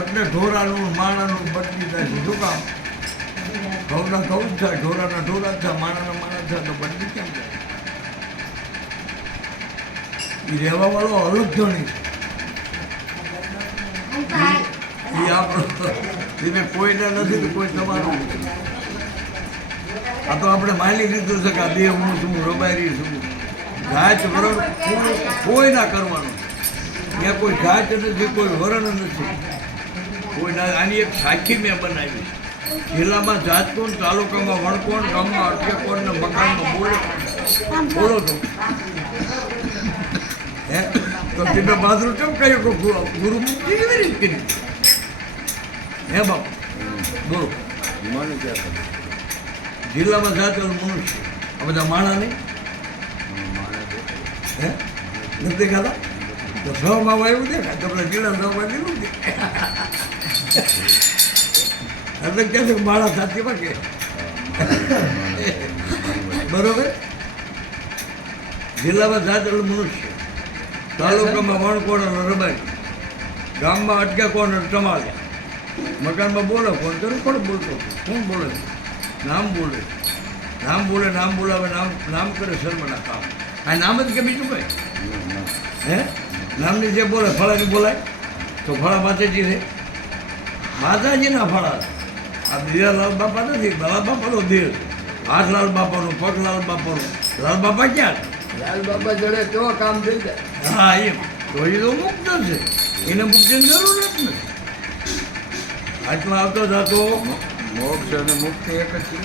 એટલે ઢોરાનું માણાનું બદલી થાય છે. શું કામ? ઘઉંના ઘઉં જ થાય, ઢોરાના ઢોરા જ થાય, માણાના માણા થાય, તો બદલી કેમ થાય? એ રહેવાવાળો અલગ ધણી એ આપણો એને કોઈને નથી તો કોઈ તમારું નથી. આ તો આપણે માની લીધું છે કે આ બે હું છું, રબારી છું. જાત વરણ કોઈ ના કરવાનું. ત્યાં કોઈ જાત નથી, કોઈ વરણ નથી, કોઈ ના. આની એક સાખી મેં બનાવી. જિલ્લામાં જાત કોણ, તાલુકામાં વણકોણ, ગામમાં અટકેકોણ ને મકાનમાં બોલો તો હે તો તમે બાજુ કેમ કહ્યું કે ગુરુ મુક્તિ કેવી રીતે કરી? હે બાપ બોલો. મને ક્યાં જિલ્લામાં જાત મનુષ્ય આ બધા માણા નહીં હે નથી ખાતા તો સવામાં એવું દેખાય તો આપણે જિલ્લા સવામાં લીધું દે એટલે ક્યાંથી માળા સાથીમાં કે બરોબર. જિલ્લામાં જાત મનુષ્ય, તાલુકામાં વણકોણ અને રબારી, ગામમાં અટકે કોણ અને ટમાળ્યા, મકાનમાં બોલો કોણ કરું કોણ બોલતો કોણ બોલે નામ બોલે નામ બોલે નામ બોલાવે નામ કરે શર્મના કામ. આ નામ જ કે બીજું કઈ હે? નામની જે બોલે ફળાની બોલાય તો ફળા માતાજી છે. માતાજીના ફળા આ બીજા લાલ બાપા નથી. લાલ બાપાનો દેહ, હાથ લાલ બાપાનો, પગ લાલ બાપાનો. લાલ બાપા ક્યાં? લાલ બાબા જોડે કેવા કામ થઈ જાય. હા એમ તો એ તો મુક્ત છે, એને મુક્તિની જરૂર જ નથી. આટલા આવતો જતો મોક્ષ અને મુક્તિ એક જ છે.